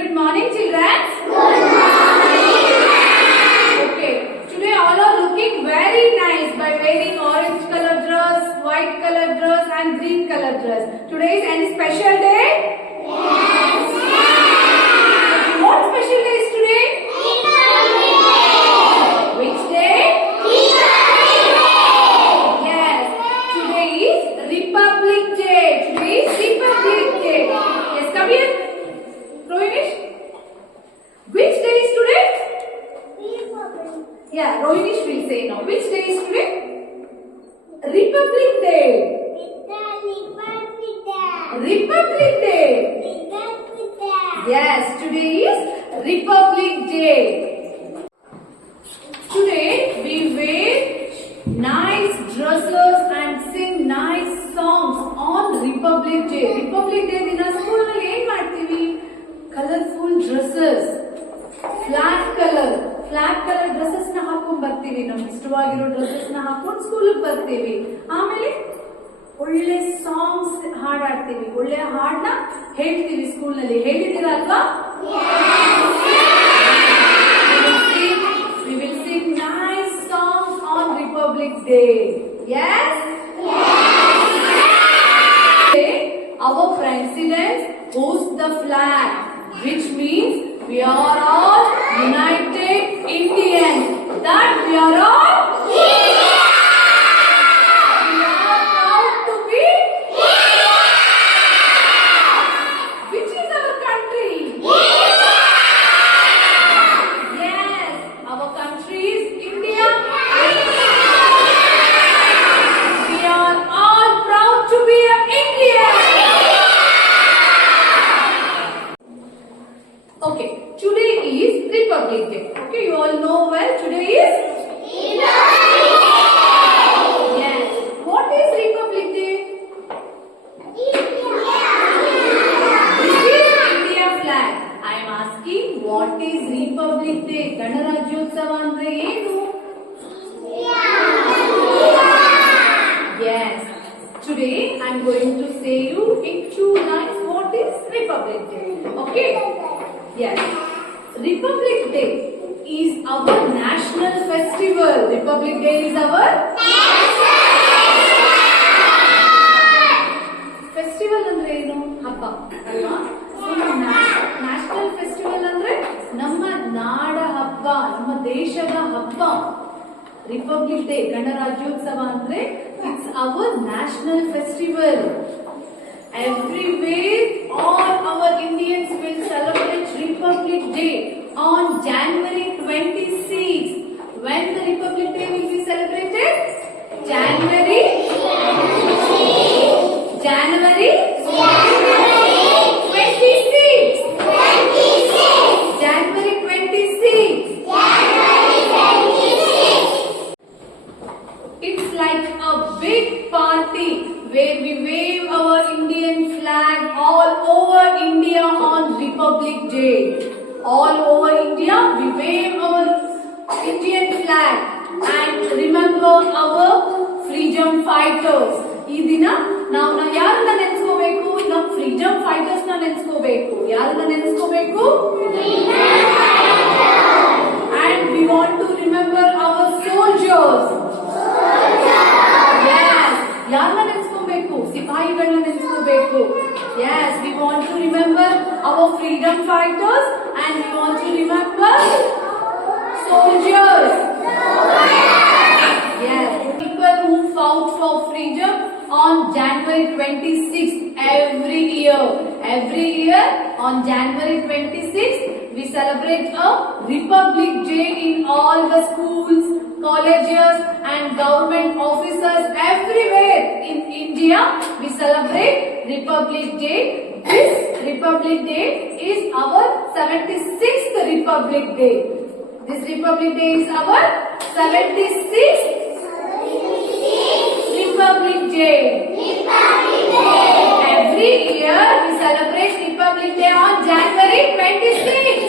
Good morning, children. Good morning. Okay. Today all are looking very nice by wearing orange color dress, white color dress, and green color dress. Today is any special day? Yes. What special day is today? Which day? Yes. Today is Republic Day. Today is Republic Day. Yes, come here. Rohinish, which day is today? Yeah, Rohinish will say now. Which day is today? Republic Day. Republic Day. Yes, today is Republic Day. Today we wear nice dresses and sing nice songs on Republic Day. Republic Day dina school nalli ಏನು ಮಾಡ್ತೀವಿ? Colorful dresses, flag color dresses ನ ಹಾಕೊಂಡು ಬರ್ತೀವಿ. ನಮ್ಗೆ ಇಷ್ಟವಾಗಿರೋ dresses ನ ಹಾಕೊಂಡು ಸ್ಕೂಲಿಗೆ ಬರ್ತೀವಿ. ಆಮೇಲೆ ಒಳ್ಳೆ ಸಾಂಗ್ಸ್ ಹಾಡಾಡ್ತೀವಿ, ಒಳ್ಳೆ ಹಾಡನ್ನ ಹೇಳ್ತೀವಿ ಸ್ಕೂಲ್ ನಲ್ಲಿ. ಹೇಳಿದ್ದೀರಾ ಅಲ್ವಾ? We will sing nice songs on Republic Day. Yes? Our president hosts the flag, which means we are all united Indians. That we are all Indians. We are proud to be Indians. Which is our country? Yes, our country is India. We are all proud to be an Indian. Okay, today is Republic Day. Okay, you all know well today is Republic Day. Yes. What is Republic Day? This is India flag. I am asking, what is Republic Day? ಗಣರಾಜ್ಯೋತ್ಸವ ಅಂದ್ರೆ ಏನು? Yes. Today I am going to say you in 2 lines what is Republic Day. Okay? Yes. Republic Day is our national festival. Republic Day is our festival ಅಂದ್ರೆ ಏನು? ಹಬ್ಬ ಅಲ್ವಾ? National festival ಅಂದ್ರೆ ನಮ್ಮ ನಾಡ ಹಬ್ಬ, ನಮ್ಮ ದೇಶದ ಹಬ್ಬ. ರಿಪಬ್ಲಿಕ್ ಡೇ, ಗಣರಾಜ್ಯೋತ್ಸವ ಅಂದ್ರೆ it's our national festival. Everywhere all our Indians will celebrate Republic Day on January 26th. When the Republic Day will be celebrated? January 26th. January 26th. It's like a big party where we wave our Indian flag all over India on Republic Day. All over India we wave our Indian flag and remember our freedom fighters. ಈ ದಿನ ನಾವು ಯಾರನ್ನ ನೆನೆಸ್ಕೋಬೇಕು? ನಮ್ಮ freedom fighters ನ ನೆನೆಸ್ಕೋಬೇಕು. ಯಾರನ್ನ ನೆನೆಸ್ಕೋಬೇಕು? And we want to remember our soldiers. Yes, ಯಾರನ್ನ ನೆನೆಸ್ಕೋಬೇಕು? ಸಿಪಾಯಿಗಳನ್ನ ನೆನೆಸ್ಕೋಬೇಕು. Yes, we want to remember our freedom fighters and we want to remember soldiers. Yes, people who fought for freedom on January 26th every year. Every year on January 26th we celebrate a Republic Day in all the schools, colleges and government offices everywhere in India. We celebrate Republic Day. This Republic Day is our 76th Republic Day. This Republic Day is our 76th Republic Day. Every year we celebrate Republic Day on January 26th.